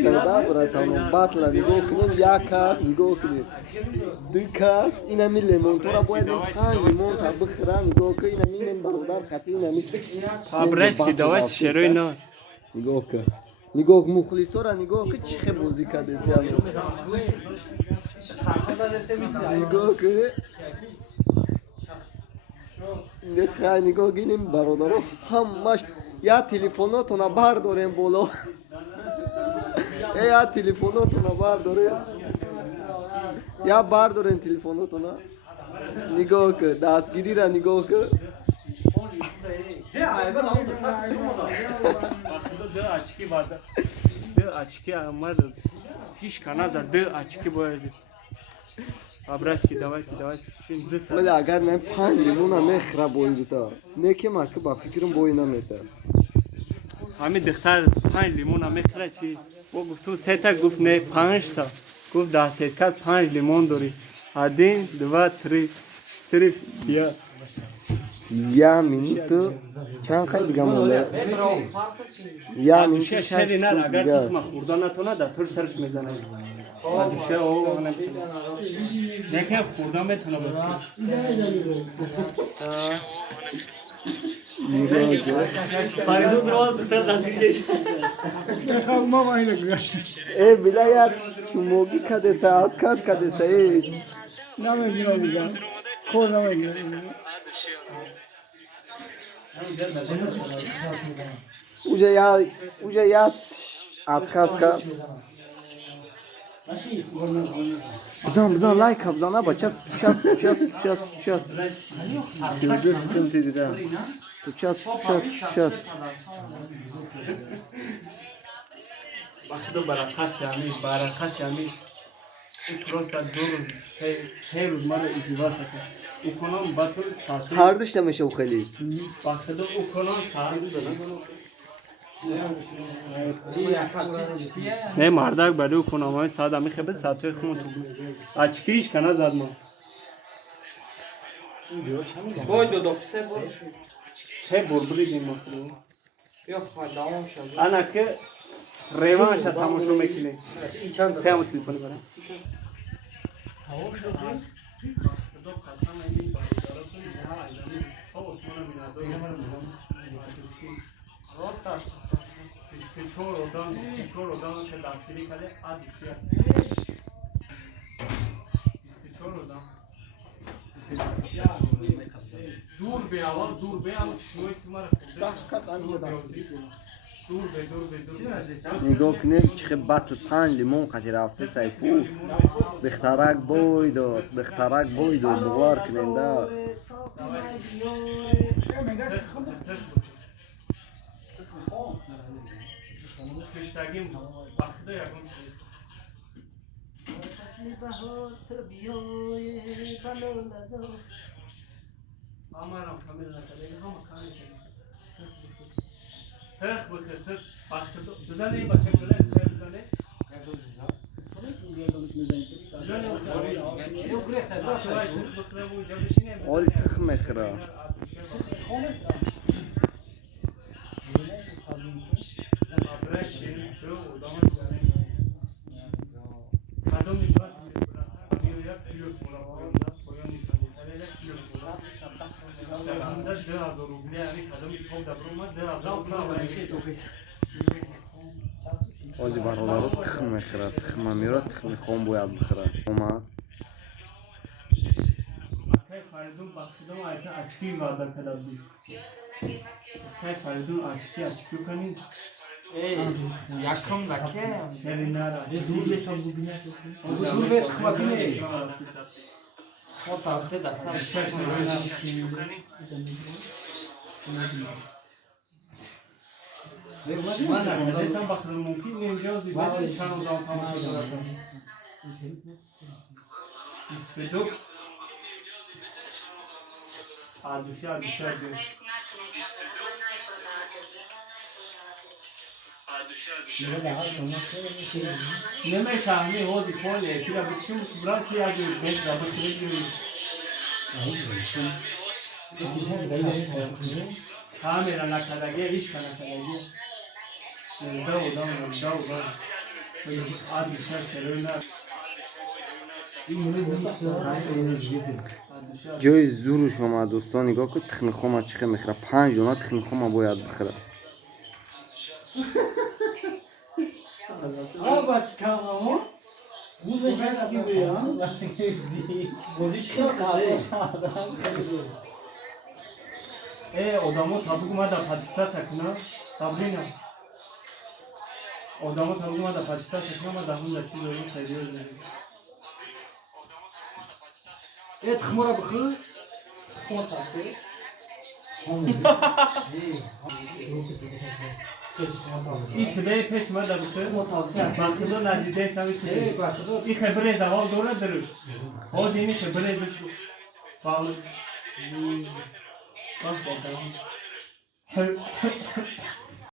سودا براتون باطلا نگاه کنین یک کاس نگاه کنین دو کاس اینا می لیمون تو را باید این 5 لیمون تا بخورن نگاه کن اینا می نیم برادر قطعی اینا می پابرس که دوات شروع نه نگاه کن نگاه مخلصا را نگاه کن چه خیلی بازی کرده سیان نگاه کن نگاه کنیم برادر همش یا تلفناتون را برداریم بالا یا تلفناتون را برداریم یا بردارین تلفناتون را نگاه کن دستگیری را نگاه کن دو açık vardı. Dö açık ama hiç kanazda dö açık boyadı. Abras ki davat şimdi dö ولی اگر نه 5 لیمون هم میخره باید تا نه که ما که با فکرم بوی نمیشه همین دختر 5 لیمون هم میخره چی و گفتو سه تا گفت نه 5 تا گفت 10 سه 5 لیمون داری один два три صرف بیا یا مینوت چند خیلی دیگه مونده یا مینوت دوشه 6 شری نه سکوت اگر دیگه تو خوردن نتونه در طول سرش میزنه دوشه او نکنه خوردن میتونه بکنه فریدون درواز دختر نسیل گیش ای بلایت چموگی کده ساعت کس کده ساید نمیگیرم دیگه کور نمیگیرم اوجه یا اتکاس که بزن لایک ها بزن نبا چت سی و دو سکنتی دیگه چت وقتی برکت یعنی просто دو سه روز ما رو ازدواج کرد اکنون بطور ساعتی هر داشته میشه او خیلی وقتی اکنون ساعتی نه مردک برای اکنون های ساعت همی خیلی ساعتی خون تو اچکیش کنه زد ما سه بربری دیم ما خود انا که ریوانش تماشا میکنه خیلی تلفنی برای دور به اول شوی تمام نگاه کنیم چه بطل 5 لیمون قطی رفته سایپو دخترک بوید و بغار کننده پیشتگیم وقتی یکم همارم کامل نکرده همه کامل تخ بکر تخ وقتی بزنه با چکله بزنه آل تخم خرا آجی برادر تخم میخوره تخم میره تخم خون باید بخوره اومد فریدون بخشیدم آیتا اچکی وادر کداد بید فریدون اچکی کنی یکم دکه یعنی نارا دور بشم ببینم دور به خواهی ما تابته دستم من نکردستم بخیر ممکن اینجا دیگه چند روزان تماشا دارم اسپیدو آدوشی نمیشه همه حوزی کنه شیرا بکشیم برام تیاگی بیت را بخیری کاملا نکردگی ایش کنه کردگی دو Adışar şeröner. جای زور شما دوستان نگاه کن تخم خما چقدر میخوره 5 دونه تخم خما باید بخوره Ama başkan ama bu da şey gibi ya. Bu hiç kahve. Odamı tabukuma da patisa sakına. Sabrina. Odamı tabukuma da patisa sakına ama daha da çiz oyunu seviyoruz. Evet, xmura bakı. Xmura taktı. İsveç peşme de bu. Bakılı nadide savisi. İyi xebre zaval doğru durur. O zemi xebre bu. Bağlı. Bak bakalım.